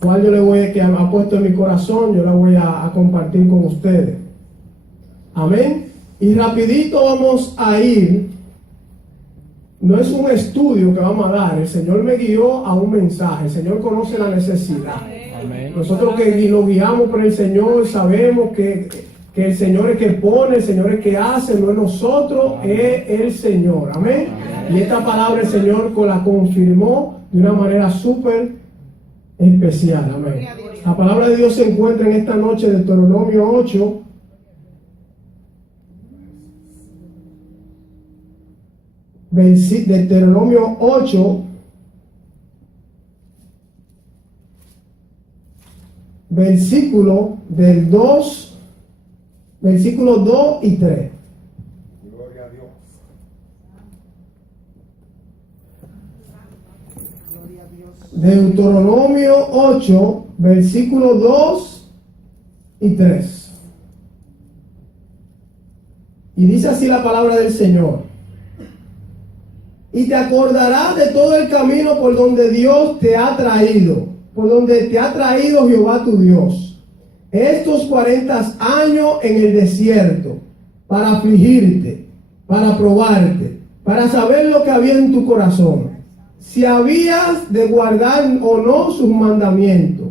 cual que ha puesto en mi corazón, yo la voy a compartir con ustedes. Amén. Y rapidito vamos a ir. No es un estudio que vamos a dar. El Señor me guió a un mensaje. El Señor conoce la necesidad. Amén. Nosotros que lo guiamos por el Señor sabemos que el Señor es que pone, el Señor es que hace, no es nosotros, es el Señor. Amén. Y esta palabra el Señor la confirmó de una manera súper especial. Amén. La palabra de Dios se encuentra en esta noche de Deuteronomio 8. Deuteronomio 8, versículo 2 y 3. Gloria a Dios. Deuteronomio 8, versículo 2 y 3. Y dice así la palabra del Señor. Y te acordarás de todo el camino por donde Dios te ha traído, por donde te ha traído Jehová tu Dios, estos 40 años en el desierto, para afligirte, para probarte, para saber lo que había en tu corazón, si habías de guardar o no sus mandamientos.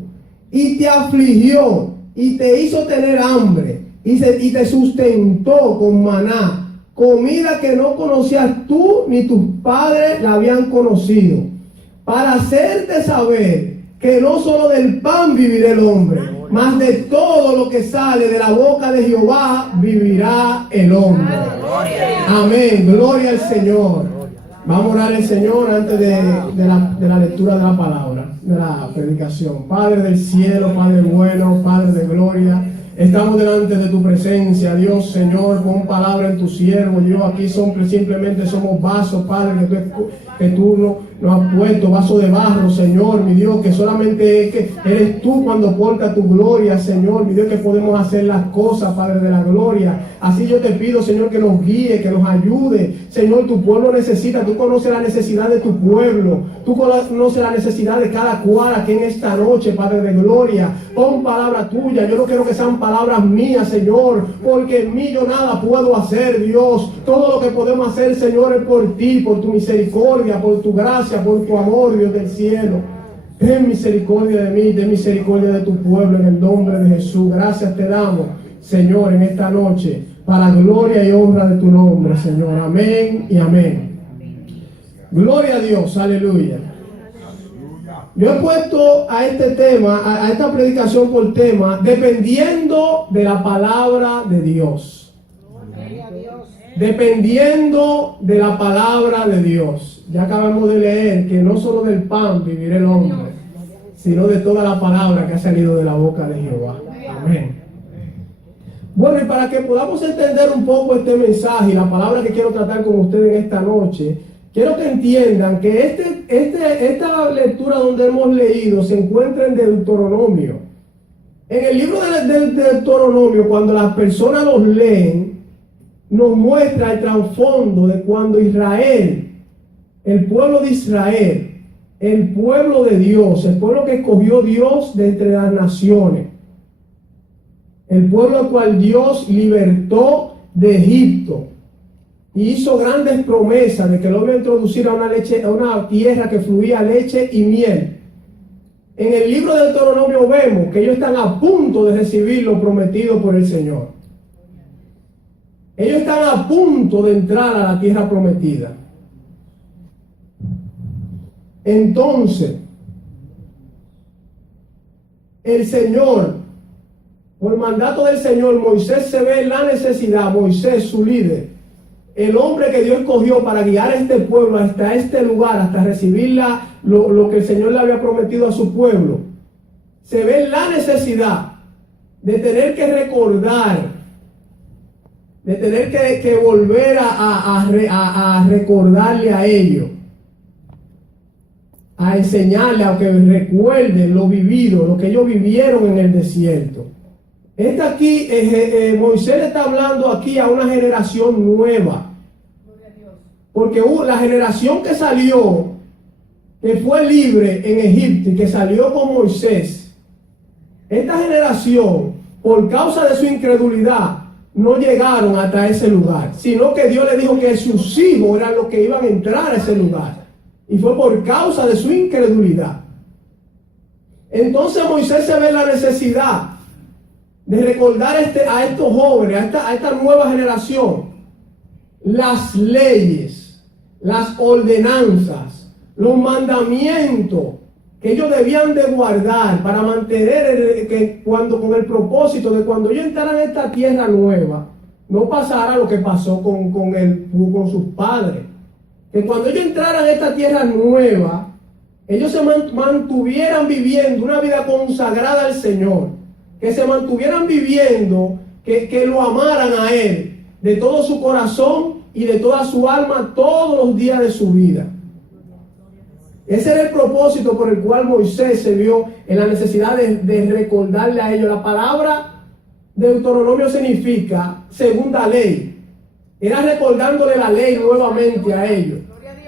Y te afligió, y te hizo tener hambre, y te sustentó con maná, comida que no conocías tú ni tus padres la habían conocido, para hacerte saber que no solo del pan vivirá el hombre, mas de todo lo que sale de la boca de Jehová vivirá el hombre. Amén, gloria al Señor. Vamos a orar al Señor antes de la lectura de la palabra, de la predicación. Padre del cielo, Padre bueno, Padre de gloria, estamos delante de tu presencia, Dios, Señor, pon palabra en tu siervo. Dios, aquí simplemente somos vasos, Padre, que tú nos has puesto, vaso de barro, Señor, mi Dios, que solamente eres tú cuando portas tu gloria, Señor, mi Dios, que podemos hacer las cosas, Padre de la gloria. Así yo te pido, Señor, que nos guíe, que nos ayude. Señor, tu pueblo necesita, tú conoces la necesidad de tu pueblo, tú conoces la necesidad de cada cual aquí en esta noche, Padre de gloria. Pon palabra tuya, yo no quiero que sean palabras mías, Señor, porque en mí yo nada puedo hacer, Dios. Todo lo que podemos hacer, Señor, es por ti, por tu misericordia, por tu gracia, por tu amor, Dios del cielo. Ten misericordia de mí, ten misericordia de tu pueblo, en el nombre de Jesús. Gracias te damos, Señor, en esta noche, para gloria y honra de tu nombre, Señor. Amén y amén. Gloria a Dios, aleluya. Yo he puesto a este tema, a esta predicación por tema, dependiendo de la palabra de Dios. Dependiendo de la palabra de Dios. Ya acabamos de leer que no solo del pan vivirá el hombre, sino de toda la palabra que ha salido de la boca de Jehová. Amén. Bueno, y para que podamos entender un poco este mensaje y la palabra que quiero tratar con ustedes en esta noche, quiero que entiendan que esta lectura donde hemos leído se encuentra en Deuteronomio. En el libro del Deuteronomio, cuando las personas los leen, nos muestra el trasfondo de cuando Israel, el pueblo de Israel, el pueblo de Dios, el pueblo que escogió Dios de entre las naciones, el pueblo al cual Dios libertó de Egipto y hizo grandes promesas de que lo iba a introducir a una tierra que fluía leche y miel. En el libro de Deuteronomio vemos que ellos están a punto de recibir lo prometido por el Señor. Ellos están a punto de entrar a la tierra prometida. Entonces, el Señor, por mandato del Señor, Moisés se ve en la necesidad, Moisés, su líder, el hombre que Dios escogió para guiar a este pueblo hasta este lugar, hasta recibir lo que el Señor le había prometido a su pueblo, se ve en la necesidad de tener que recordar, de tener que volver a recordarle a ellos, a enseñarle, a que recuerden lo vivido, lo que ellos vivieron en el desierto. Moisés le está hablando aquí a una generación nueva, porque la generación que salió que fue libre en Egipto y que salió con Moisés, esta generación, por causa de su incredulidad, no llegaron hasta ese lugar, sino que Dios le dijo que sus hijos eran los que iban a entrar a ese lugar. Y fue por causa de su incredulidad. Entonces Moisés se ve la necesidad de recordar a estos jóvenes, a esta nueva generación, las leyes, las ordenanzas, los mandamientos que ellos debían de guardar para mantener con el propósito de cuando ellos entraran en esta tierra nueva, no pasara lo que pasó con sus padres. Que cuando ellos entraran en esta tierra nueva, ellos se mantuvieran viviendo una vida consagrada al Señor, que se mantuvieran viviendo, que lo amaran a Él de todo su corazón y de toda su alma todos los días de su vida. Ese era el propósito por el cual Moisés se vio en la necesidad de recordarle a ellos. La palabra Deuteronomio significa segunda ley. Era recordándole la ley nuevamente a ellos,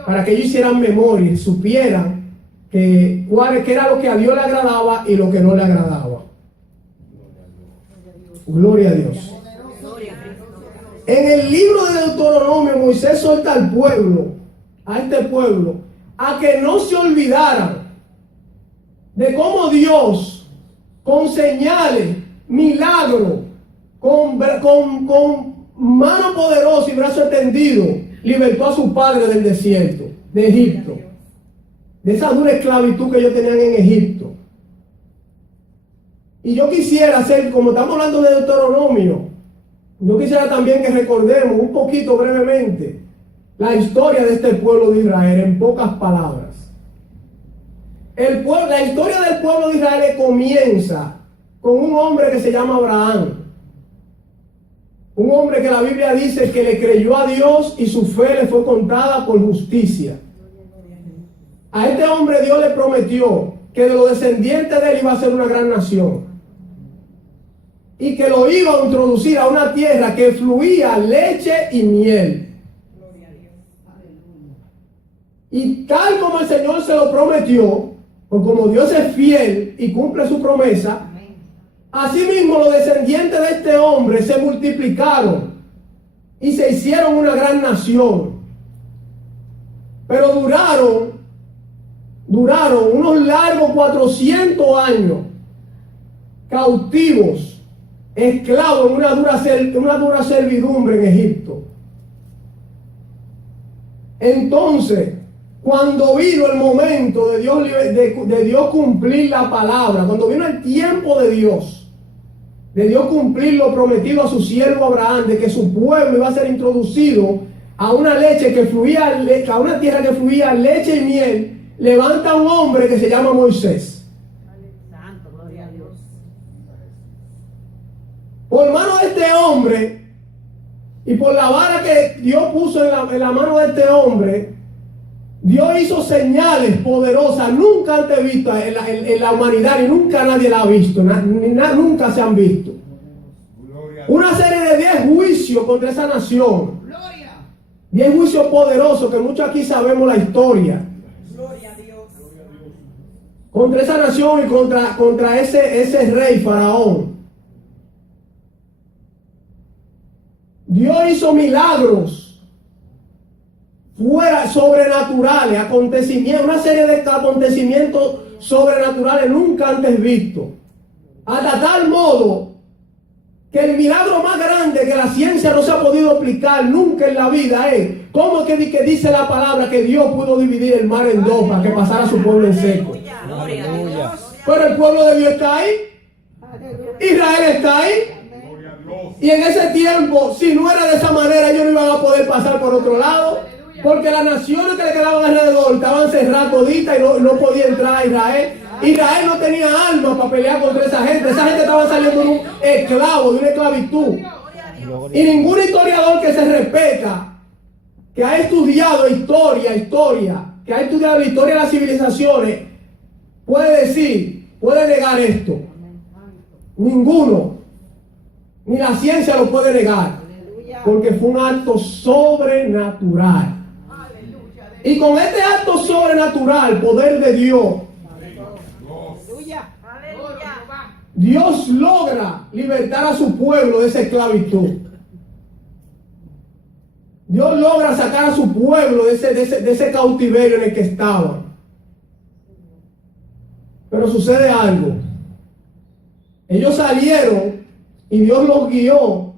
para que ellos hicieran memoria y supieran qué era lo que a Dios le agradaba y lo que no le agradaba. Gloria a Dios. En el libro de Deuteronomio, Moisés suelta al pueblo, a este pueblo, a que no se olvidaran de cómo Dios, con señales, milagros, con mano poderosa y brazo extendido, libertó a sus padres del desierto, de Egipto, de esa dura esclavitud que ellos tenían en Egipto. Y yo quisiera hacer, como estamos hablando de Deuteronomio, yo quisiera también que recordemos un poquito brevemente la historia de este pueblo de Israel en pocas palabras. La historia del pueblo de Israel comienza con un hombre que se llama Abraham. Un hombre que la Biblia dice que le creyó a Dios y su fe le fue contada por justicia. A este hombre Dios le prometió que de los descendientes de él iba a ser una gran nación. Y que lo iba a introducir a una tierra que fluía leche y miel. Y tal como el Señor se lo prometió, o como Dios es fiel y cumple su promesa, asimismo los descendientes de este hombre se multiplicaron y se hicieron una gran nación. Pero duraron unos largos 400 años cautivos, esclavos en una dura servidumbre en Egipto. Entonces, cuando vino el momento de Dios cumplir la palabra, cuando vino el tiempo de Dios cumplir lo prometido a su siervo Abraham, de que su pueblo iba a ser introducido a una a una tierra que fluía leche y miel, levanta un hombre que se llama Moisés. Santo, gloria a Dios. Por mano de este hombre y por la vara que Dios puso en la mano de este hombre, Dios hizo señales poderosas nunca antes vistas en la humanidad, y nunca nadie la ha visto, nunca se han visto. Una serie de 10 juicios contra esa nación. 10 juicios poderosos que muchos aquí sabemos la historia. Gloria a Dios. Contra esa nación y contra ese rey faraón. Dios hizo milagros fuera sobrenaturales, una serie de acontecimientos sobrenaturales nunca antes vistos. Hasta tal modo que el milagro más grande que la ciencia no se ha podido explicar nunca en la vida es cómo que dice la palabra que Dios pudo dividir el mar en dos para que pasara su pueblo en seco. Gloria a Dios. Pero el pueblo de Dios está ahí. Israel está ahí. Y en ese tiempo, si no era de esa manera, ellos no iban a poder pasar por otro lado. Porque las naciones que le quedaban alrededor estaban cerradas toditas y no podía entrar a Israel. Israel no tenía armas para pelear contra esa gente. Esa gente estaba saliendo de un esclavo, de una esclavitud. Y ningún historiador que se respeta, que ha estudiado historia, que ha estudiado la historia de las civilizaciones, puede negar esto. Ninguno. Ni la ciencia lo puede negar. Porque fue un acto sobrenatural. Y con este acto sobrenatural, poder de Dios, Aleluya. Aleluya. Dios logra libertar a su pueblo de esa esclavitud. Dios logra sacar a su pueblo de ese cautiverio en el que estaba. Pero sucede algo. Ellos salieron y Dios los guió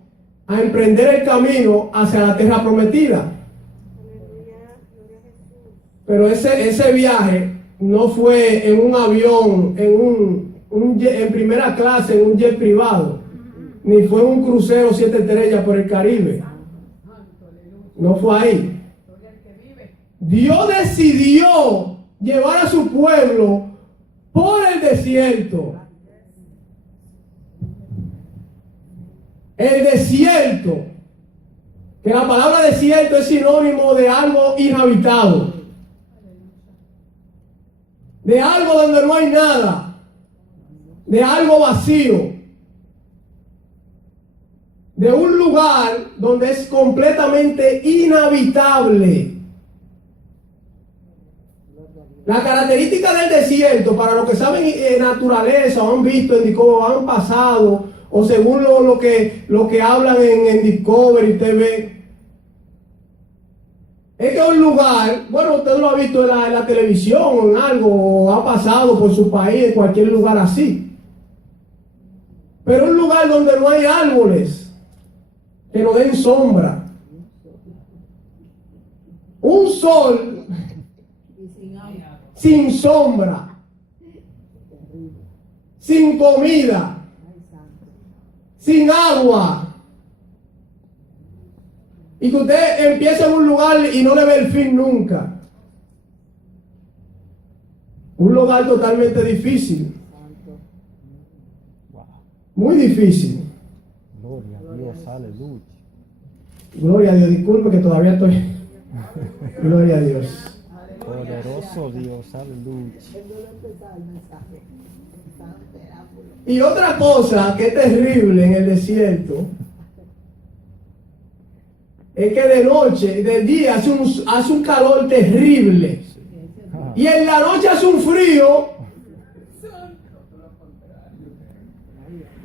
a emprender el camino hacia la tierra prometida. Pero ese viaje no fue en un avión, en primera clase, en un jet privado, ni fue en un crucero 7 estrellas por el Caribe. No fue ahí. Dios decidió llevar a su pueblo por el desierto. El desierto, que la palabra desierto es sinónimo de algo inhabitado, de algo donde no hay nada, de algo vacío, de un lugar donde es completamente inhabitable. La característica del desierto, para los que saben naturaleza, o han visto en Discovery, han pasado, o según lo que hablan en Discovery TV, es que es un lugar, bueno, usted lo ha visto en la televisión o en algo, o ha pasado por su país, en cualquier lugar así. Pero un lugar donde no hay árboles que nos den sombra. Un sol sin sombra, sin comida, sin agua. Y que usted empiece en un lugar y no le ve el fin nunca. Un lugar totalmente difícil. Muy difícil. Gloria a Dios, aleluya. Gloria a Dios, disculpe que todavía estoy. Gloria a Dios. Poderoso Dios, aleluya. Y otra cosa que es terrible en el desierto es que de noche, de día hace un calor terrible. Y en la noche hace un frío.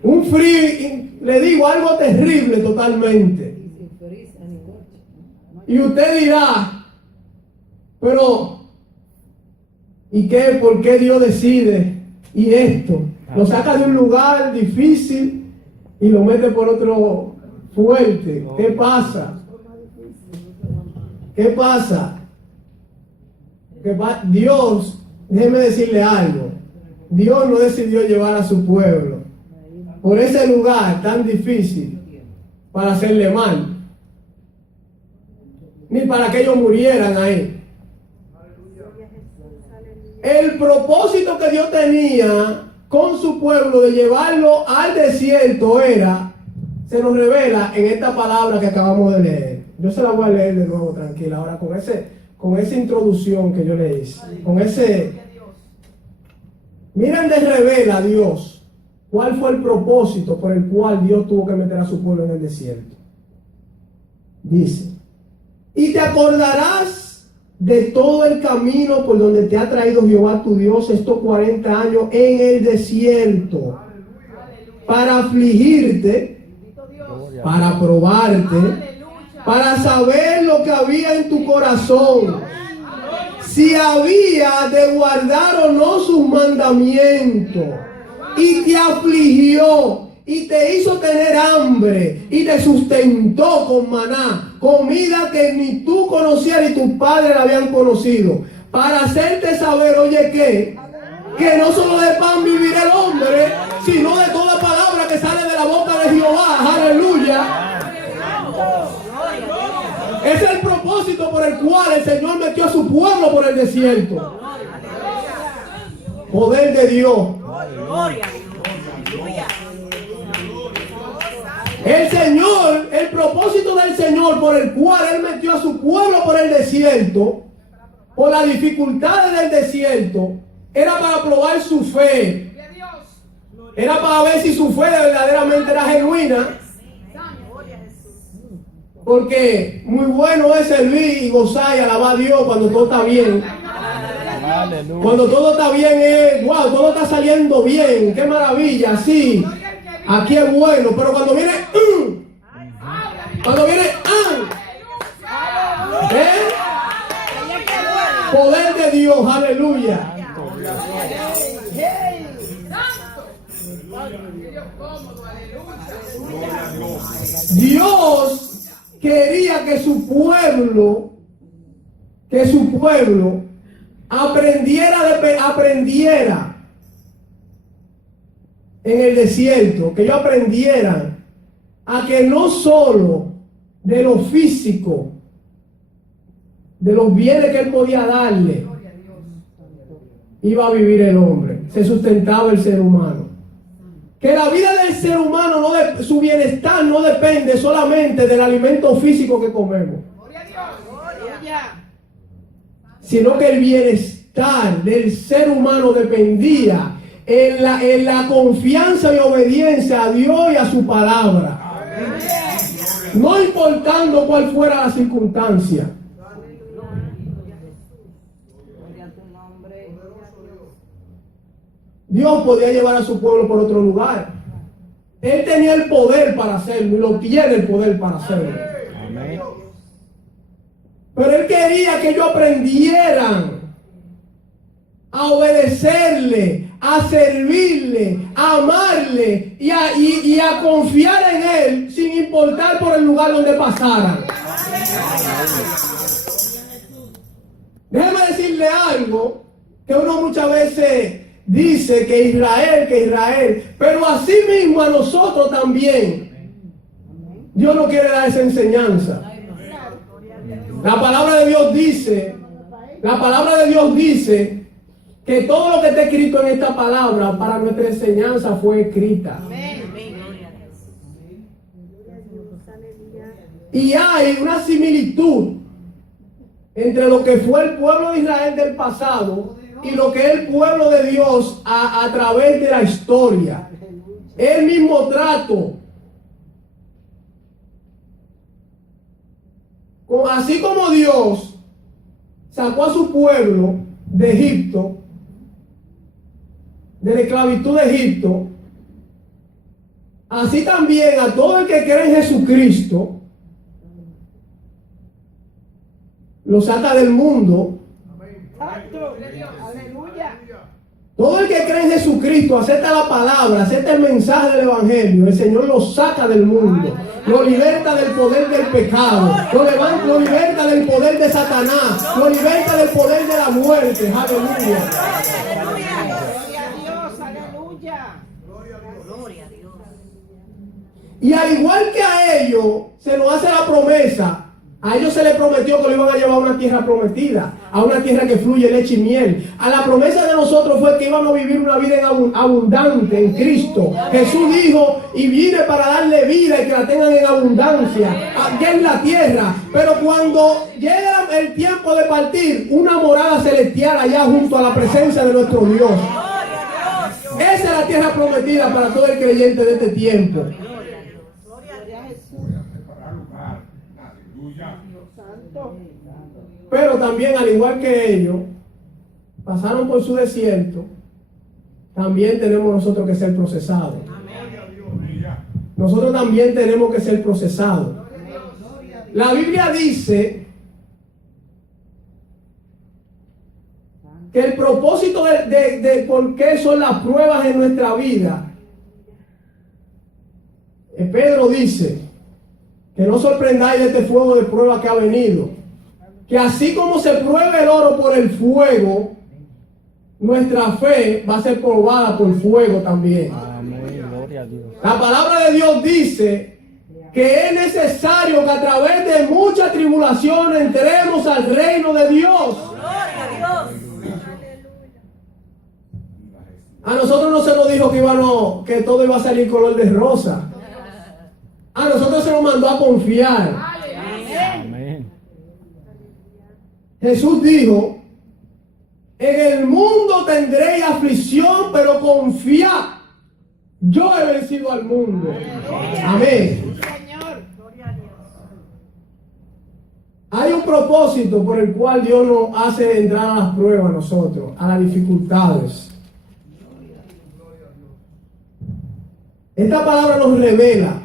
Un frío, le digo, algo terrible totalmente. Y usted dirá, pero, ¿y qué? ¿Por qué Dios decide? Y esto, lo saca de un lugar difícil y lo mete por otro fuerte. ¿Qué pasa? ¿Qué pasa? Dios, déjeme decirle algo. Dios no decidió llevar a su pueblo por ese lugar tan difícil para hacerle mal, ni para que ellos murieran ahí. El propósito que Dios tenía con su pueblo de llevarlo al desierto se nos revela en esta palabra que acabamos de leer. Yo se la voy a leer de nuevo, tranquila, ahora con esa introducción que yo le hice, miren, de revela a Dios cuál fue el propósito por el cual Dios tuvo que meter a su pueblo en el desierto. Dice, y te acordarás de todo el camino por donde te ha traído Jehová tu Dios estos 40 años en el desierto, para afligirte, para probarte, para saber lo que había en tu corazón, si había de guardar o no sus mandamientos. Y te afligió y te hizo tener hambre y te sustentó con maná, comida que ni tú conocías ni tus padres la habían conocido, para hacerte saber, oye, que no solo de pan vivirá el hombre, sino de toda palabra que sale de la boca de Jehová. Aleluya. Ese es el propósito por el cual el Señor metió a su pueblo por el desierto. Poder de Dios. El Señor, el propósito del Señor por el cual Él metió a su pueblo por el desierto, por las dificultades del desierto, era para probar su fe. Era para ver si su fe verdaderamente era genuina. Porque muy bueno es servir y gozar y alabar a Dios cuando todo está bien. Aleluya. Cuando todo está bien, wow, todo está saliendo bien, qué maravilla, sí. Aquí es bueno, pero cuando viene, poder de Dios, aleluya. Dios quería que su pueblo aprendiera en el desierto, que ellos aprendieran a que no solo de lo físico, de los bienes que él podía darle, iba a vivir el hombre, se sustentaba el ser humano. Que la vida del ser humano, su bienestar no depende solamente del alimento físico que comemos, sino que el bienestar del ser humano dependía en la confianza y obediencia a Dios y a su palabra, no importando cuál fuera la circunstancia. Dios podía llevar a su pueblo por otro lugar. Él tenía el poder para hacerlo y lo tiene el poder para hacerlo. Amén. Pero Él quería que ellos aprendieran a obedecerle, a servirle, a amarle y a confiar en Él sin importar por el lugar donde pasaran. Déjeme decirle algo que uno muchas veces dice que Israel, pero así mismo a nosotros también. Dios no quiere dar esa enseñanza. La palabra de Dios dice que todo lo que está escrito en esta palabra para nuestra enseñanza fue escrita. Y hay una similitud entre lo que fue el pueblo de Israel del pasado y lo que es el pueblo de Dios a través de la historia. El mismo trato. Así como Dios sacó a su pueblo de Egipto, de la esclavitud de Egipto, así también a todo el que cree en Jesucristo, lo saca del mundo. Todo el que cree en Jesucristo, acepta la palabra, acepta el mensaje del Evangelio, el Señor lo saca del mundo, lo liberta del poder del pecado, lo liberta del poder de Satanás, lo liberta del poder de la muerte. Aleluya. Y al igual que a ellos se nos hace la promesa, a ellos se les prometió que lo iban a llevar a una tierra prometida, a una tierra que fluye leche y miel. A la promesa de nosotros fue que íbamos a vivir una vida abundante en Cristo. Jesús dijo, y vine para darle vida y que la tengan en abundancia aquí en la tierra. Pero cuando llega el tiempo de partir, una morada celestial allá junto a la presencia de nuestro Dios. Esa es la tierra prometida para todo el creyente de este tiempo. Pero también, al igual que ellos pasaron por su desierto, también tenemos nosotros que ser procesados. Nosotros también tenemos que ser procesados. La Biblia dice que el propósito de por qué son las pruebas en nuestra vida, Pedro dice que no sorprendáis de este fuego de prueba que ha venido, que así como se prueba el oro por el fuego, nuestra fe va a ser probada por fuego también. Amén. Gloria a Dios. La palabra de Dios dice que es necesario que a través de mucha tribulación entremos al reino de Dios. A nosotros no se nos dijo que todo iba a salir color de rosa. A nosotros se nos mandó a confiar. Amén. Jesús dijo, en el mundo tendréis aflicción, pero confiad, yo he vencido al mundo. Amén. Hay un propósito por el cual Dios nos hace entrar a las pruebas a nosotros, a las dificultades. Esta palabra nos revela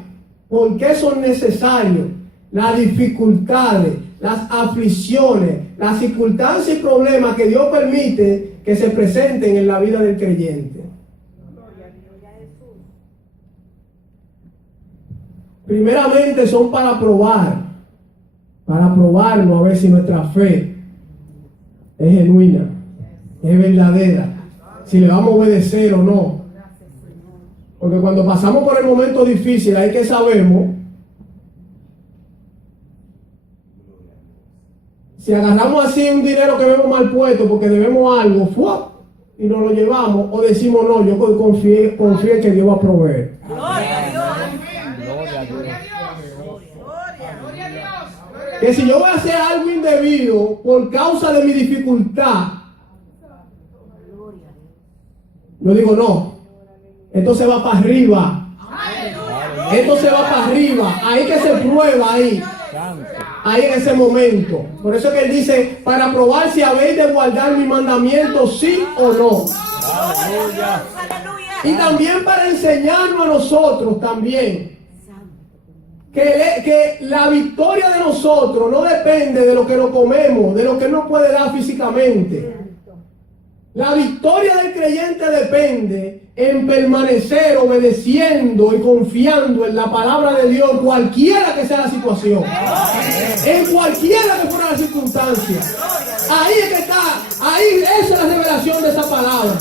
por qué son necesarios las dificultades, las aflicciones, las circunstancias y problemas que Dios permite que se presenten en la vida del creyente. Primeramente son para probarnos a ver si nuestra fe es genuina, es verdadera, si le vamos a obedecer o no. Porque cuando pasamos por el momento difícil, hay que sabemos si agarramos así un dinero que vemos mal puesto porque debemos algo, ¡fua!, y nos lo llevamos, o decimos no, yo confío en que Dios va a proveer. Gloria a Dios. Gloria a Dios. Gloria a Dios. Que si yo voy a hacer algo indebido por causa de mi dificultad, yo digo no, esto se va para arriba, esto se va para arriba, ahí que se prueba ahí. Santo. Ahí en ese momento. Por eso que él dice, para probar si habéis de guardar mi mandamiento, sí o no. Aleluya. Y también para enseñarnos a nosotros también que la victoria de nosotros no depende de lo que nos comemos, de lo que nos puede dar físicamente. La victoria del creyente depende en permanecer obedeciendo y confiando en la palabra de Dios, cualquiera que sea la situación, en cualquiera que fuera la circunstancia. Ahí es que está, ahí esa es la revelación de esa palabra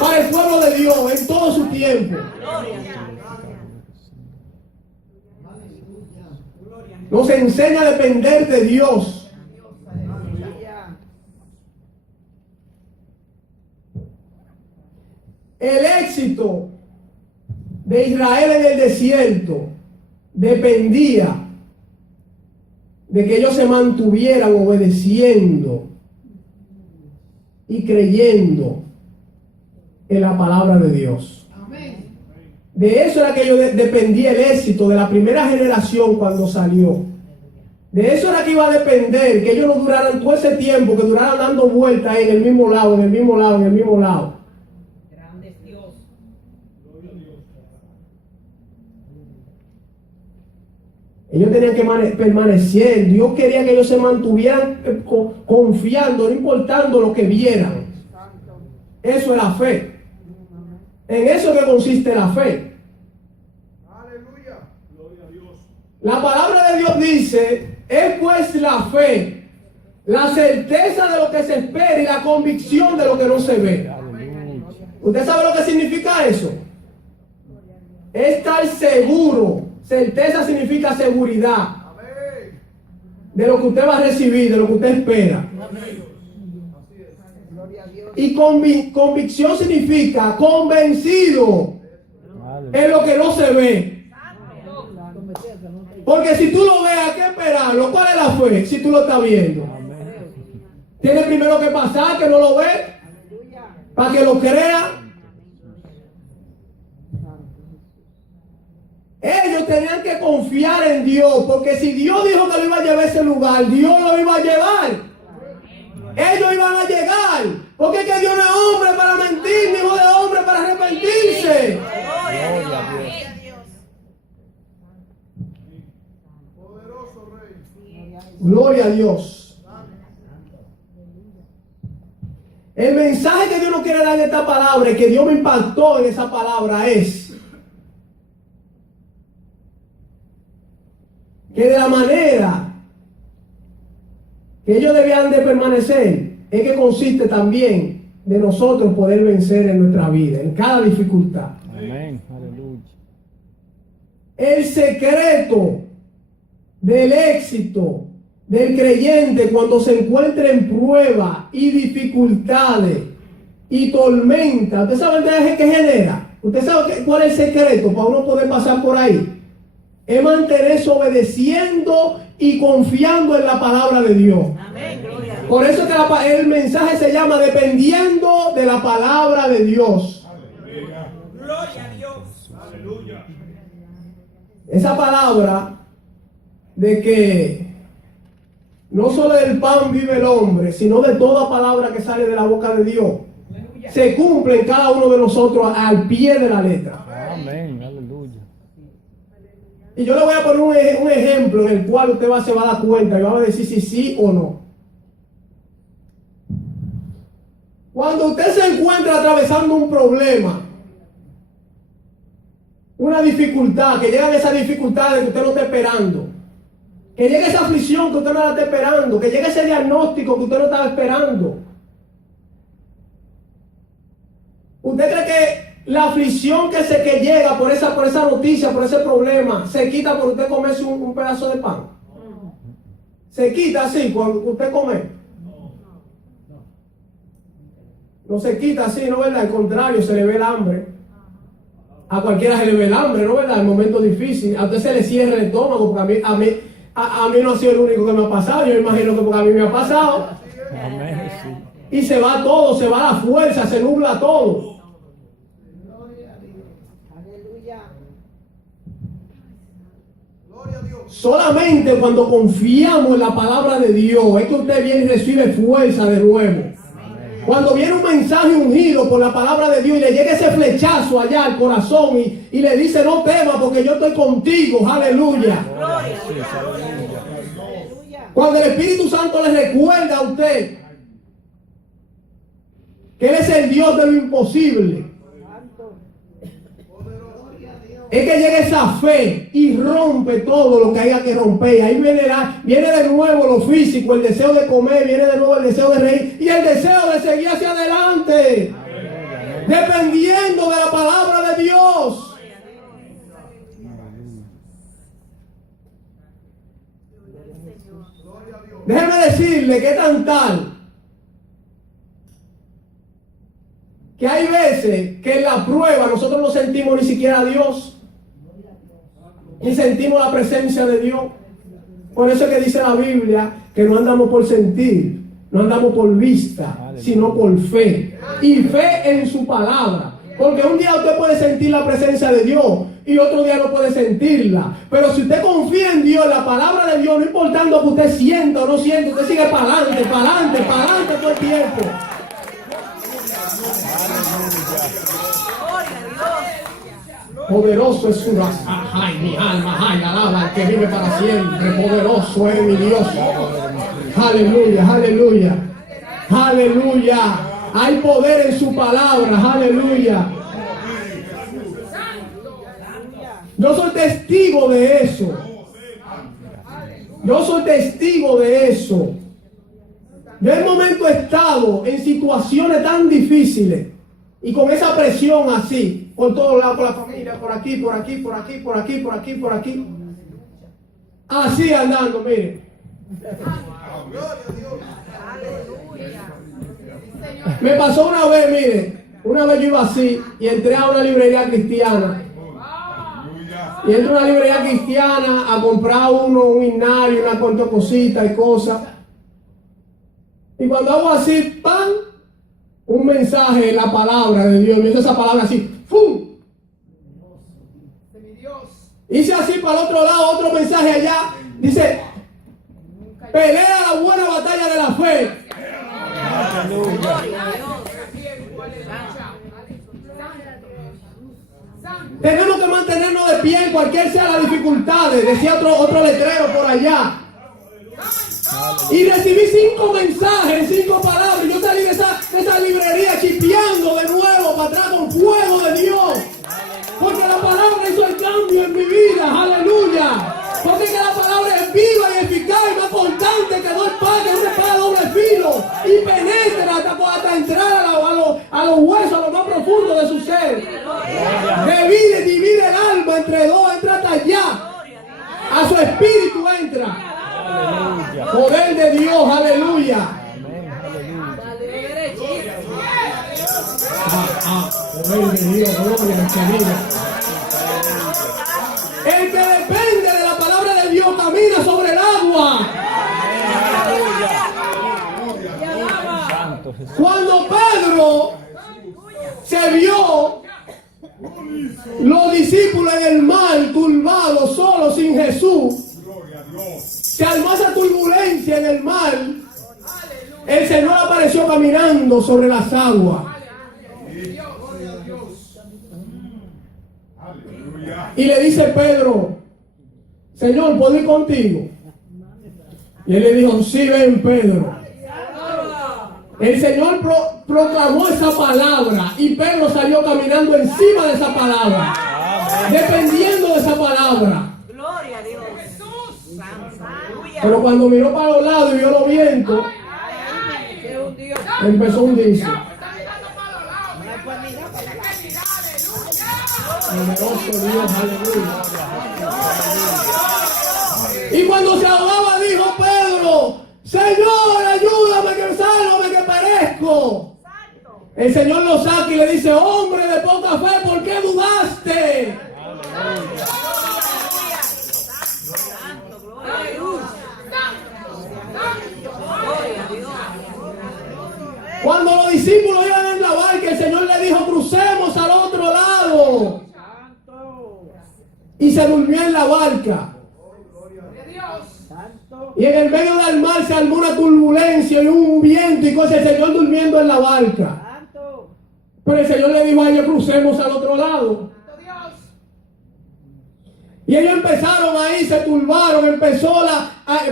para el pueblo de Dios en todo su tiempo. Nos enseña a depender de Dios. El éxito de Israel en el desierto dependía de que ellos se mantuvieran obedeciendo y creyendo en la palabra de Dios. De eso era que ellos dependía el éxito de la primera generación cuando salió. De eso era que iba a depender, que ellos no duraran todo ese tiempo, que duraran dando vueltas en el mismo lado, en el mismo lado, en el mismo lado. Ellos tenían que permanecer. Dios quería que ellos se mantuvieran confiando, no importando lo que vieran. Eso es la fe. En eso que consiste la fe. Aleluya. Gloria a Dios. La palabra de Dios dice, es pues la fe, la certeza de lo que se espera y la convicción de lo que no se ve. ¿Usted sabe lo que significa eso? Es estar seguro. Certeza significa seguridad de lo que usted va a recibir, de lo que usted espera. Y convicción significa convencido en lo que no se ve. Porque si tú lo ves, hay que esperarlo. ¿Cuál es la fe? Si tú lo estás viendo. Tiene primero que pasar que no lo ve para que lo crea. Ellos tenían que confiar en Dios, porque si Dios dijo que lo iba a llevar a ese lugar, Dios lo iba a llevar. Ellos iban a llegar, porque es que Dios no es hombre para mentir, ni hijo de hombre para arrepentirse. Gloria a Dios. El mensaje que Dios nos quiere dar en esta palabra y que Dios me impactó en esa palabra es que de la manera que ellos debían de permanecer es que consiste también de nosotros poder vencer en nuestra vida, en cada dificultad. Amén. Aleluya. El secreto del éxito del creyente cuando se encuentra en pruebas y dificultades y tormenta, ¿usted sabe qué genera? ¿Usted sabe cuál es el secreto para uno poder pasar por ahí? Es mantenerse obedeciendo y confiando en la palabra de Dios. Amén, gloria a Dios. Por eso que el mensaje se llama dependiendo de la palabra de Dios. Gloria a Dios. Aleluya. Esa palabra de que No solo del pan vive el hombre, sino de toda palabra que sale de la boca de Dios. Se cumple en cada uno de nosotros al pie de la letra. Amén, aleluya. Y yo le voy a poner un ejemplo en el cual usted se va a dar cuenta y va a decir si sí o no. Cuando usted se encuentra atravesando un problema, una dificultad, que llegan esas dificultades que usted no está esperando, que llegue esa aflicción que usted no la está esperando, que llegue ese diagnóstico que usted no estaba esperando. ¿Usted cree que la aflicción que llega por esa noticia, por ese problema, se quita por usted comerse un pedazo de pan? ¿Se quita así cuando usted come? No se quita así, ¿no verdad? Al contrario, se le ve el hambre. A cualquiera se le ve el hambre, ¿no verdad? En momentos difíciles. A usted se le cierra el estómago, porque a mí no ha sido el único que me ha pasado. Yo imagino que porque a mí me ha pasado. Amén, sí. Y se va todo, se va la fuerza, se nubla todo. Solamente cuando confiamos en la palabra de Dios es que usted viene y recibe fuerza de nuevo. Cuando viene un mensaje ungido por la palabra de Dios y le llega ese flechazo allá al corazón y le dice no temas porque yo estoy contigo, aleluya. Cuando el Espíritu Santo le recuerda a usted que Él es el Dios de lo imposible, es que llega esa fe y rompe todo lo que haya que romper. Y ahí viene de nuevo lo físico, el deseo de comer, viene de nuevo el deseo de reír y el deseo de seguir hacia adelante, dependiendo de la palabra de Dios. Déjeme decirle que es tan tal que hay veces que en la prueba nosotros no sentimos ni siquiera a Dios, ni sentimos la presencia de Dios. Por eso es que dice la Biblia que no andamos por sentir, no andamos por vista, sino por fe. Y fe en su palabra. Porque un día usted puede sentir la presencia de Dios y otro día no puede sentirla. Pero si usted confía en Dios, la palabra de Dios, no importando que usted sienta o no sienta, usted sigue para adelante, para adelante, para adelante todo el tiempo. Poderoso es su raza, ay, mi alma, ay, alaba al que vive para siempre. Poderoso es mi Dios. Aleluya, aleluya, aleluya. Hay poder en su palabra, aleluya. Yo soy testigo de eso. Yo soy testigo de eso. Yo en momentos he estado en situaciones tan difíciles y con esa presión así, por todos lados, por la familia, por aquí, por aquí, por aquí, por aquí, por aquí, por aquí. Así andando, mire. Me pasó una vez, mire, una vez yo iba así y entré a una librería cristiana. Y entro a una librería cristiana a comprar un himnario, una cuanta cosita y cosas. Y cuando hago así, ¡pam! Un mensaje en la palabra de Dios. Y esa palabra así, ¡fum! Hice así para el otro lado, otro mensaje allá. Dice, pelea la buena batalla de la fe. Tenemos que mantenernos de pie en cualquier sea las dificultades. Decía otro letrero por allá. Y recibí 5 mensajes, 5 palabras. Yo salí de esa librería chispeando de nuevo para atrás con fuego de Dios. Porque la palabra hizo el cambio en mi vida. Aleluya. Porque que la palabra es viva y eficaz y más cortante que 2 espadas, una espada doble filo. Y penetra hasta entrar a los huesos, a lo más profundo de su ser. Divide el alma entre dos, entra hasta allá. A su espíritu entra. Aleluya. Poder de Dios, aleluya. Poder de Dios, gloria al Señor. El que depende de la palabra de Dios camina sobre el agua. Cuando Pedro se vio los discípulos en el mar, turbados, solos, sin Jesús, se armó esa turbulencia en el mar. caminando sobre las aguas. Aleluya. Y le dice Pedro, Señor, ¿puedo ir contigo? Y él le dijo, sí, ven, Pedro. El Señor proclamó esa palabra y Pedro salió caminando encima de esa palabra, dependiendo de esa palabra. Gloria a Dios. Jesús. Aleluya. Pero cuando miró para los lados y vio los vientos, Que un Dios. empezó a hundirse. Poderoso Dios, aleluya. Y cuando se ahogaba dijo Pedro, Señor, ayúdame, que sálvame, que perezco. El Señor lo saca y le dice, hombre de poca fe, ¿por qué dudaste? Cuando los discípulos iban en la barca, el Señor le dijo, crucemos al otro lado. Y se durmió en la barca. Y en el medio del mar se armó una turbulencia y un viento y cosas, el Señor durmiendo en la barca. Pero el Señor le dijo a ellos, crucemos al otro lado. Y ellos empezaron ahí, se turbaron, empezó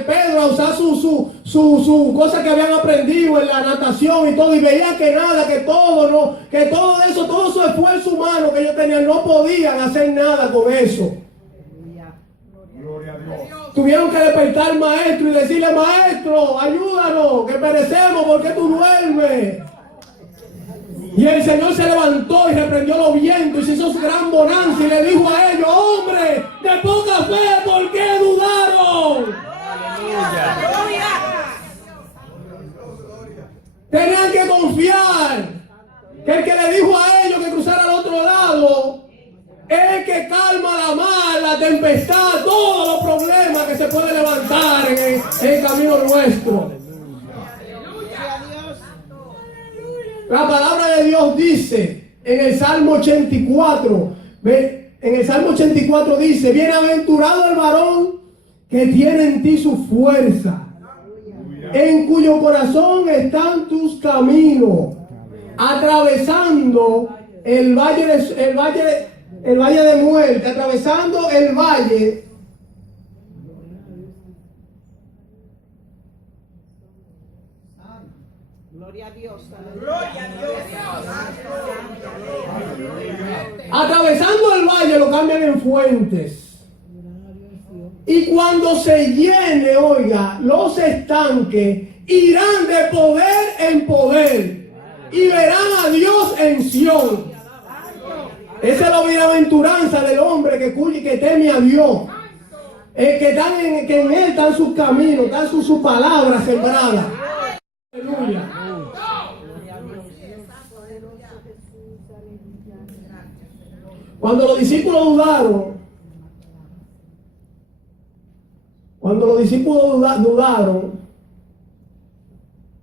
Pedro a usar su cosa que habían aprendido en la natación y todo, y veía que nada, que todo eso, todo su esfuerzo humano que ellos tenían, no podían hacer nada con eso. Gloria a Dios. Tuvieron que despertar al maestro y decirle, maestro, ayúdanos, que perecemos, porque tú duermes. Y el Señor se levantó y reprendió los vientos y se hizo su gran bonanza y le dijo a ellos, hombre de poca fe, ¿por qué dudaron? Aleluya. Tenían que confiar que el que le dijo a ellos que cruzara al otro lado es el que calma la mar, la tempestad, todos los problemas que se pueden levantar en el camino nuestro. La palabra de Dios dice en el Salmo 84, dice, bienaventurado el varón que tiene en ti su fuerza, en cuyo corazón están tus caminos, atravesando el valle de muerte, atravesando el valle. Gloria a Dios. Gloria a Dios. Atravesando el valle lo cambian en fuentes. Y cuando se llene, oiga, los estanques irán de poder en poder y verán a Dios en Sión. Esa es la bienaventuranza del hombre que teme a Dios. Que en él están sus caminos, están sus palabras sembradas. Aleluya. Cuando los discípulos dudaron,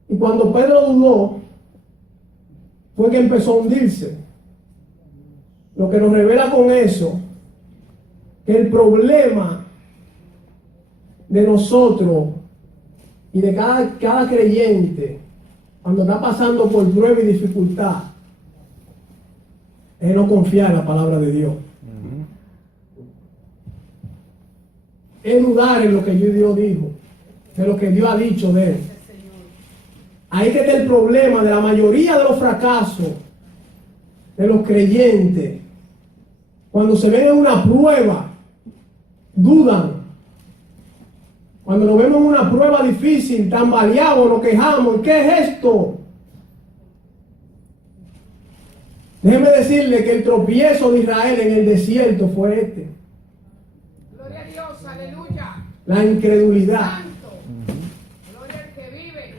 y cuando Pedro dudó, fue que empezó a hundirse. Lo que nos revela con eso, que el problema de nosotros y de cada creyente, cuando está pasando por prueba y dificultad, es no confiar en la palabra de Dios. Es dudar en lo que Dios dijo, de lo que Dios ha dicho de él. Ahí que está el problema de la mayoría de los fracasos de los creyentes. Cuando se ven en una prueba, dudan. Cuando nos vemos en una prueba difícil, tambaleamos, nos quejamos. ¿Qué es esto? Déjeme decirle que el tropiezo de Israel en el desierto fue este. Gloria a Dios, aleluya. La incredulidad. Santo. Gloria al que vive.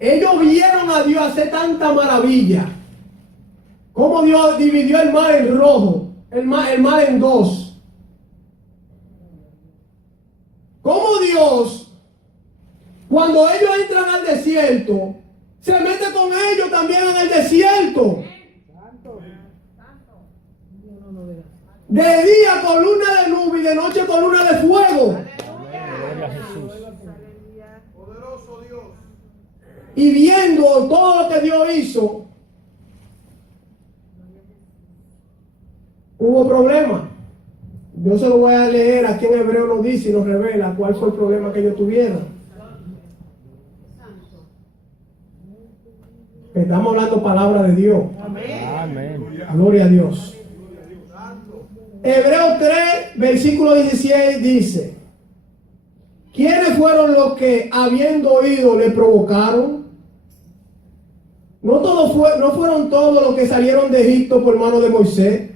Ellos vieron a Dios hacer tanta maravilla. Cómo Dios dividió el mar en rojo, el mar en dos. Cómo Dios, cuando ellos entran al desierto, se mete con ellos también en el desierto. De día columna de nube y de noche columna de fuego. Gloria a Jesús. Poderoso Dios. Y viendo todo lo que Dios hizo, hubo problemas. Yo se lo voy a leer, aquí en Hebreo nos dice y nos revela cuál fue el problema que ellos tuvieron. Estamos hablando palabra de Dios. Amén. Gloria a Dios. Hebreos 3, versículo 16 dice: ¿quiénes fueron los que, habiendo oído, le provocaron? No fueron todos los que salieron de Egipto por mano de Moisés,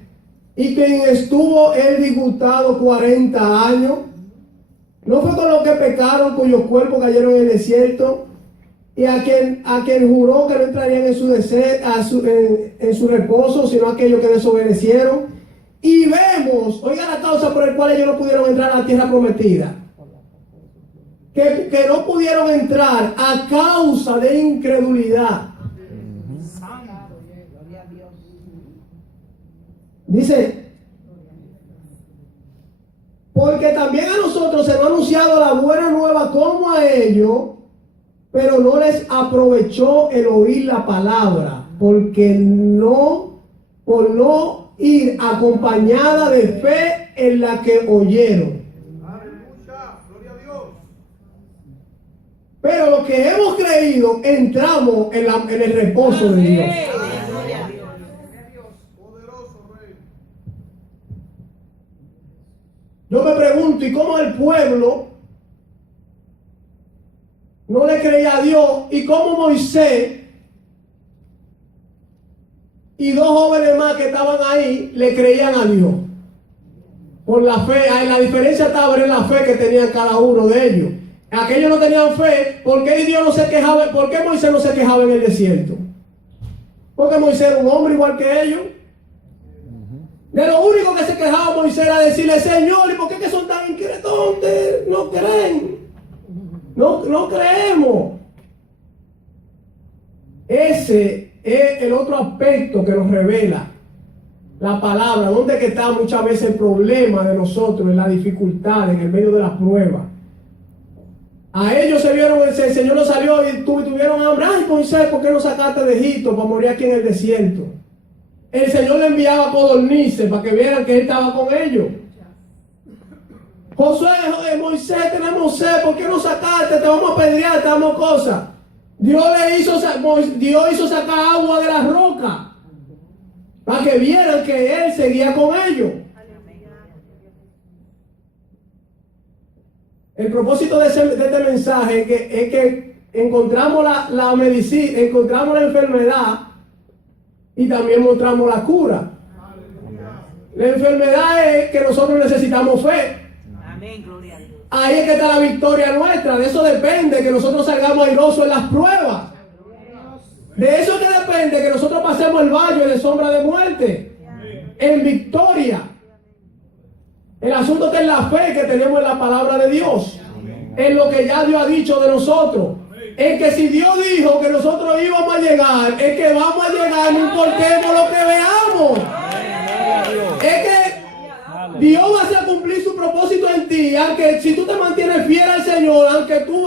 y quien estuvo él disgustado 40 años. No fue con los que pecaron, cuyos cuerpos cayeron en el desierto, y a quien juró que no entrarían en su reposo, sino aquellos que desobedecieron. Y vemos, oiga la causa por la cual ellos no pudieron entrar a la tierra prometida. Que no pudieron entrar a causa de incredulidad. Dice, porque también a nosotros se nos ha anunciado la buena nueva como a ellos, pero no les aprovechó el oír la palabra, por no ir acompañada de fe en la que oyeron. Aleluya, gloria a Dios. Pero los que hemos creído entramos en el reposo de Dios. Yo me pregunto, ¿y cómo el pueblo no le creía a Dios? ¿Y cómo Moisés y dos jóvenes más que estaban ahí le creían a Dios? Por la fe. La diferencia estaba en la fe que tenían cada uno de ellos. Aquellos no tenían fe. ¿Por qué Dios no se quejaba? ¿Por qué Moisés no se quejaba en el desierto? Porque Moisés era un hombre igual que ellos. De lo único que se quejaba Moisés era decirle: Señor, ¿y por qué que son tan incretontes? No creen. No creemos. Ese es el otro aspecto que nos revela la palabra. Donde que está muchas veces el problema de nosotros, en la dificultad, en el medio de las pruebas. A ellos se vieron, el Señor los salió y tuvieron hambre. Ay, Moisés, ¿por qué no sacaste de Egipto para morir aquí en el desierto? El Señor le enviaba codornices para que vieran que Él estaba con ellos. Josué, Moisés, tenemos sed, ¿por qué no sacaste? Te vamos a apedrear, te damos cosas. Dios hizo sacar agua de la roca para que vieran que Él seguía con ellos. El propósito de este mensaje es que encontramos la medicina, encontramos la enfermedad y también mostramos la cura. La enfermedad es que nosotros necesitamos fe. Amén, gloria a Dios. Ahí es que está la victoria nuestra. De eso depende que nosotros salgamos airosos en las pruebas. De eso que depende que nosotros pasemos el valle de sombra de muerte en victoria. El asunto está en la fe que tenemos en la palabra de Dios, en lo que ya Dios ha dicho de nosotros. En que si Dios dijo que nosotros íbamos a llegar, es que vamos a llegar, no importemos lo que veamos. Es que Dios va a hacer cumplir su propósito en ti, aunque si tú te mantienes fiel al Señor, aunque tú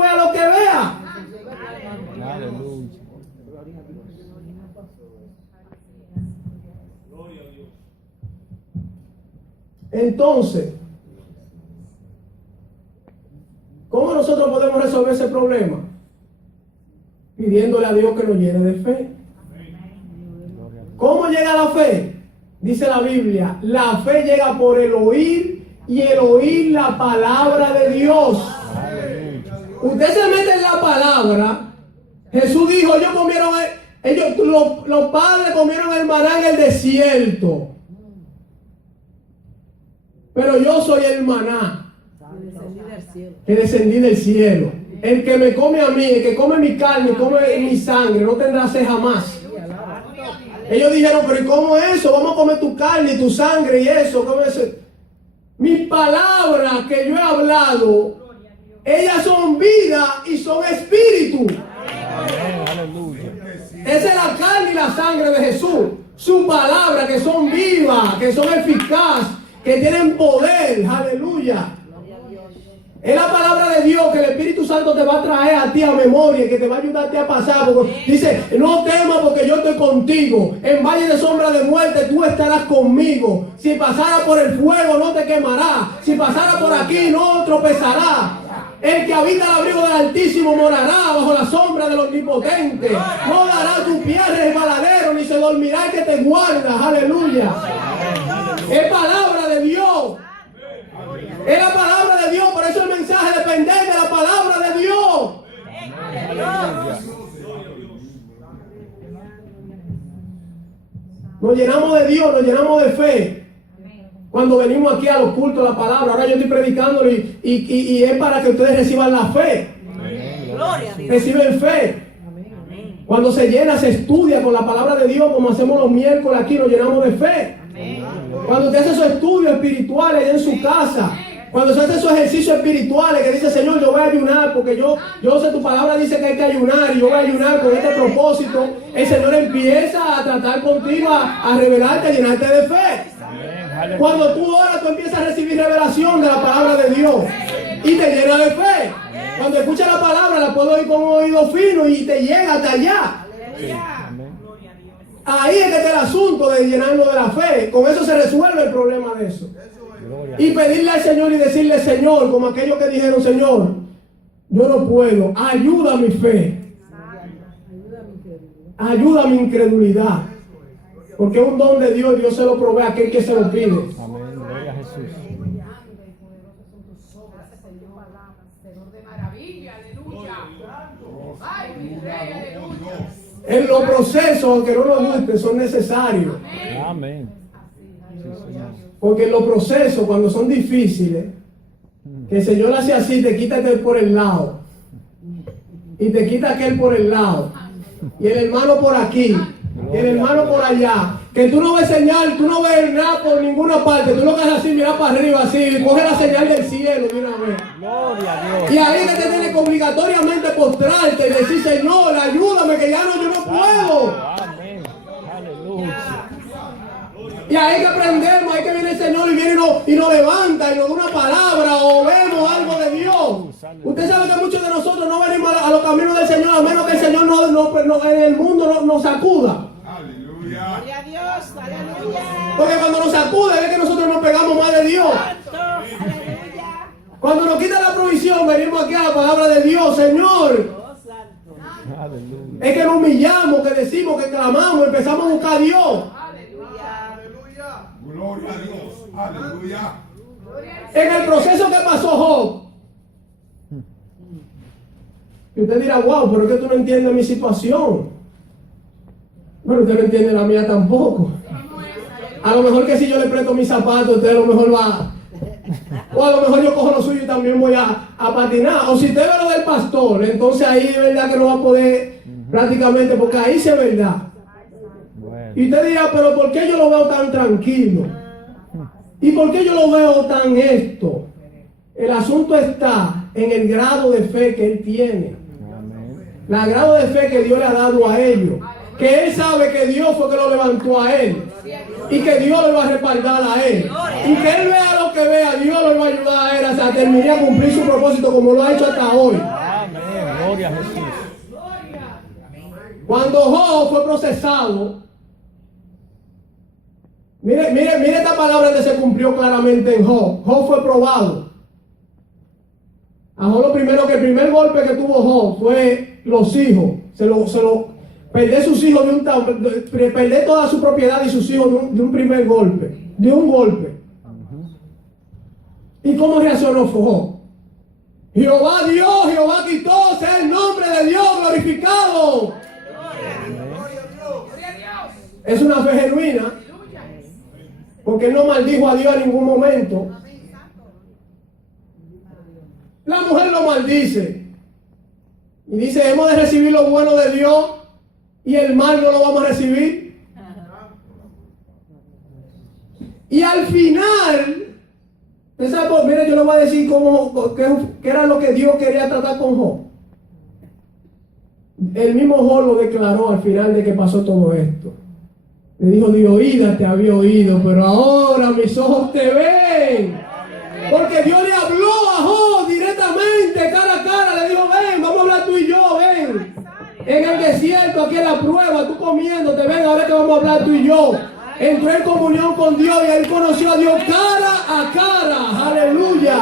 veas lo que veas. Entonces, ¿cómo nosotros podemos resolver ese problema? Pidiéndole a Dios que nos llene de fe. ¿Cómo llega la fe? Dice la Biblia, la fe llega por el oír y el oír la palabra de Dios. Usted se mete en la palabra. Jesús dijo, los padres comieron el maná en el desierto. Pero yo soy el maná que descendí del cielo. El que me come a mí, el que come mi carne, come mi sangre, no tendrá sed jamás. Ellos dijeron, pero ¿y cómo es eso? Vamos a comer tu carne y tu sangre y eso. ¿Cómo es eso? Mis palabras que yo he hablado, ellas son vida y son espíritu. Esa es la carne y la sangre de Jesús. Sus palabras que son vivas, que son eficaces, que tienen poder. Aleluya. Es la palabra de Dios que el Espíritu Santo te va a traer a ti a memoria, que te va a ayudarte a pasar. Porque dice, no temas porque yo estoy contigo. En valle de sombra de muerte tú estarás conmigo. Si pasara por el fuego no te quemará. Si pasara por aquí no tropezará. El que habita el abrigo del Altísimo morará bajo la sombra del Omnipotente. No dará tu pie resbaladero, ni se dormirá el que te guarda. Aleluya. Es palabra de Dios. Es la palabra de Dios. Por eso el mensaje depende de la palabra de Dios. Nos llenamos de Dios, nos llenamos de fe. Cuando venimos aquí a los cultos, la palabra, ahora yo estoy predicando y es para que ustedes reciban la fe. Gloria a Dios. Reciben fe. Cuando se llena, se estudia con la palabra de Dios, como hacemos los miércoles aquí, nos llenamos de fe. Cuando usted hace esos estudios espirituales en su casa, cuando se hace esos ejercicios espirituales que dice, Señor, yo voy a ayunar porque yo sé tu palabra dice que hay que ayunar y yo voy a ayunar con este propósito, el Señor empieza a tratar contigo, a revelarte, a llenarte de fe. Cuando tú oras, tú empiezas a recibir revelación de la palabra de Dios y te llena de fe. Cuando escuchas la palabra, la puedo oír con un oído fino y te llega hasta allá. Ahí es que está el asunto de llenarlo de la fe. Con eso se resuelve el problema de eso. Y pedirle al Señor y decirle, Señor, como aquellos que dijeron, Señor, yo no puedo, ayuda mi fe. Ayuda mi incredulidad. Porque es un don de Dios y Dios se lo provee a aquel que se lo pide. Amén. Gloria a Jesús. En los procesos, aunque no nos guste, son necesarios. Amén. Sí, Señor. Porque en los procesos, cuando son difíciles, que el Señor hace así, te quita aquel por el lado. Y te quita aquel por el lado. Y el hermano por aquí. Y el hermano por allá. Que tú no ves señal, tú no ves nada por ninguna parte. Tú lo que haces así, mira para arriba, así. Coge la señal del cielo de una vez. Gloria a Dios. Y ahí es que te tienes que obligatoriamente postrarte y decir, Señor, ayúdame, que ya no, yo no puedo. Amén. Aleluya. Y ahí que aprendemos, ahí que viene el Señor y viene y nos levanta y nos da una palabra o vemos algo de Dios. Usted sabe que muchos de nosotros no venimos a los caminos del Señor a menos que el Señor en el mundo nos sacuda. Gloria a Dios. Aleluya. Porque cuando nos sacude es que nosotros nos pegamos más de Dios. Aleluya. Cuando nos quita la provisión venimos aquí a la palabra de Dios, Señor. Aleluya. Es que nos humillamos, que decimos, que clamamos, empezamos a buscar a Dios. Gloria a Dios. Aleluya. En el proceso que pasó Job. Y usted dirá, wow, pero es que tú no entiendes mi situación. Bueno, usted no entiende la mía tampoco. A lo mejor que si yo le presto mis zapatos, usted a lo mejor va. O a lo mejor yo cojo lo suyo y también voy a patinar. O si usted ve lo del pastor, entonces ahí es verdad que no va a poder prácticamente, porque ahí sí es verdad. Bueno. Y usted dirá, pero ¿por qué yo lo veo tan tranquilo? ¿Y por qué yo lo veo tan esto? El asunto está en el grado de fe que él tiene. Amén. El grado de fe que Dios le ha dado a ellos. Que él sabe que Dios fue que lo levantó a él. Y que Dios lo va a respaldar a él. Y que él vea lo que vea, Dios lo va a ayudar a él hasta terminar a cumplir su propósito como lo ha hecho hasta hoy. Amén. Gloria a Jesús. Cuando Job fue procesado, mire esta palabra que se cumplió claramente en Job. Job fue probado. A Job el primer golpe que tuvo Job fue los hijos. Perder sus hijos perder toda su propiedad y sus hijos de un primer golpe. De un golpe. ¿Y cómo reaccionó Job? Jehová dio, Jehová quitó, sea el nombre de Dios glorificado. Es una fe genuina. Porque él no maldijo a Dios en ningún momento. La mujer lo maldice. Y dice, hemos de recibir lo bueno de Dios y el mal no lo vamos a recibir. Y al final, mire, yo le voy a decir qué era lo que Dios quería tratar con Job. El mismo Job lo declaró al final de que pasó todo esto. Le dijo, de oídas te había oído, pero ahora mis ojos te ven. Porque Dios le habló a Job directamente directamente, cara a cara, le dijo, ven, vamos a hablar tú y yo, ven. En el desierto, aquí en la prueba, tú comiéndote, ven, ahora que vamos a hablar tú y yo. Entró en comunión con Dios y él conoció a Dios cara a cara. Aleluya.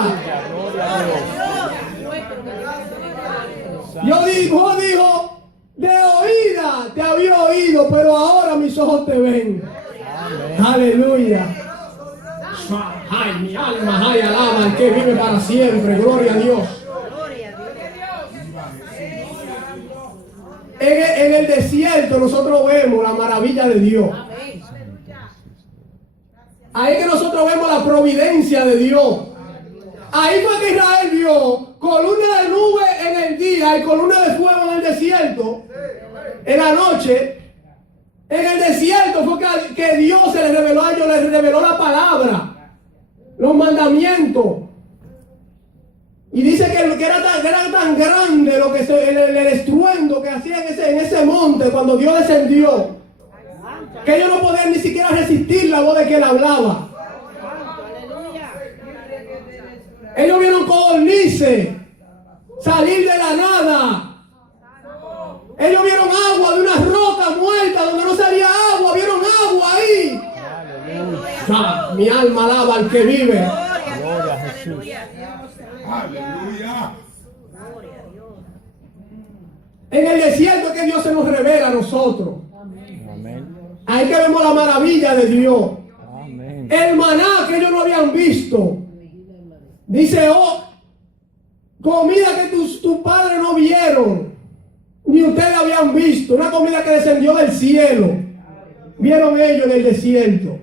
Dijo, de oída te había oído, pero ahora mis ojos te ven. Aleluya. Ay, mi alma, ay, alaba al que vive para siempre. Gloria a Dios. En el desierto nosotros vemos la maravilla de Dios. Ahí que nosotros vemos la providencia de Dios. Ahí fue que Israel vio columna de nube en el día y columna de fuego en el desierto. En la noche, en el desierto fue que Dios se les reveló a ellos, les reveló la palabra, los mandamientos. Y dice que era tan grande lo que el estruendo que hacía en ese monte cuando Dios descendió, que ellos no podían ni siquiera resistir la voz de que él hablaba. Ellos vieron codornices salir de la nada. Ellos vieron agua de una roca muerta donde no salía agua. Vieron agua ahí. Mi alma alaba al que vive. Gloria a Jesús. Aleluya. En el desierto es que Dios se nos revela a nosotros. Amén. Ahí que vemos la maravilla de Dios. Amén. El maná que ellos no habían visto. Dice, comida que tus padres no vieron, ni ustedes habían visto. Una comida que descendió del cielo. Vieron ellos en el desierto.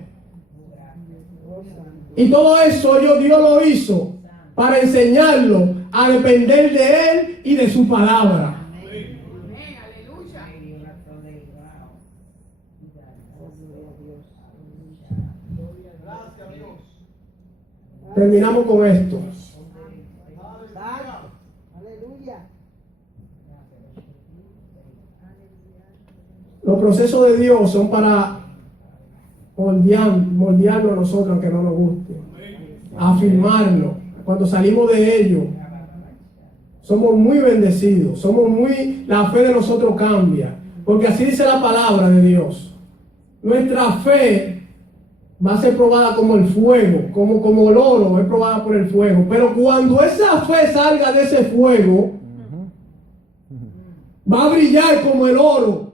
Y todo eso Dios lo hizo para enseñarlo a depender de Él y de su palabra. Terminamos con esto. Los procesos de Dios son para moldearnos a nosotros, aunque no nos guste, afirmarlo. Cuando salimos de ello, somos muy bendecidos, la fe de nosotros cambia, porque así dice la palabra de Dios. Nuestra fe va a ser probada como el fuego, como el oro es probada por el fuego. Pero cuando esa fe salga de ese fuego, va a brillar como el oro.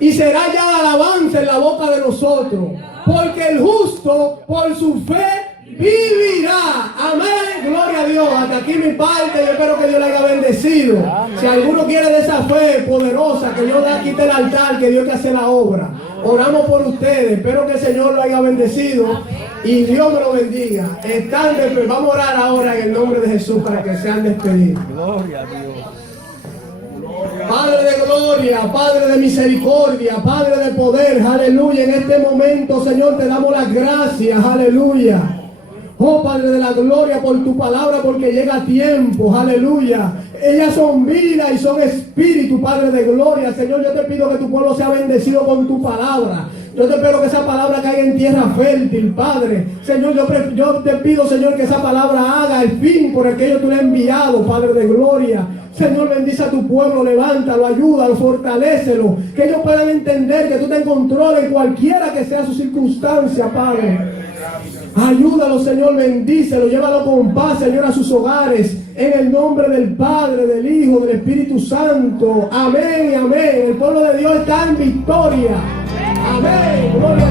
Y será ya la alabanza en la boca de nosotros. Porque el justo por su fe vivirá. Amén. Gloria a Dios. Hasta aquí mi parte. Yo espero que Dios le haya bendecido. Amén. Si alguno quiere de esa fe poderosa, que Dios da quite el altar, que Dios te hace la obra. Oramos por ustedes. Espero que el Señor lo haya bendecido. Amén. Y Dios me lo bendiga. Vamos a orar ahora en el nombre de Jesús para que sean despedidos. Gloria a Dios. Padre de gloria, Padre de misericordia, Padre de poder, aleluya. En este momento, Señor, te damos las gracias, aleluya. Oh Padre de la gloria, por tu palabra, porque llega a tiempo, aleluya. Ellas son vida y son espíritu, Padre de gloria. Señor, yo te pido que tu pueblo sea bendecido con tu palabra. Yo te espero que esa palabra caiga en tierra fértil, Padre. Señor, yo te pido, Señor, que esa palabra haga el fin por el que tú le has enviado, Padre de gloria. Señor, bendice a tu pueblo, levántalo, ayúdalo, fortalécelo. Que ellos puedan entender que tú te controlas en cualquiera que sea su circunstancia, Padre. Ayúdalo, Señor, bendícelo, llévalo con paz, Señor, a sus hogares. En el nombre del Padre, del Hijo, del Espíritu Santo. Amén y amén. El pueblo de Dios está en victoria. Amén. Gloria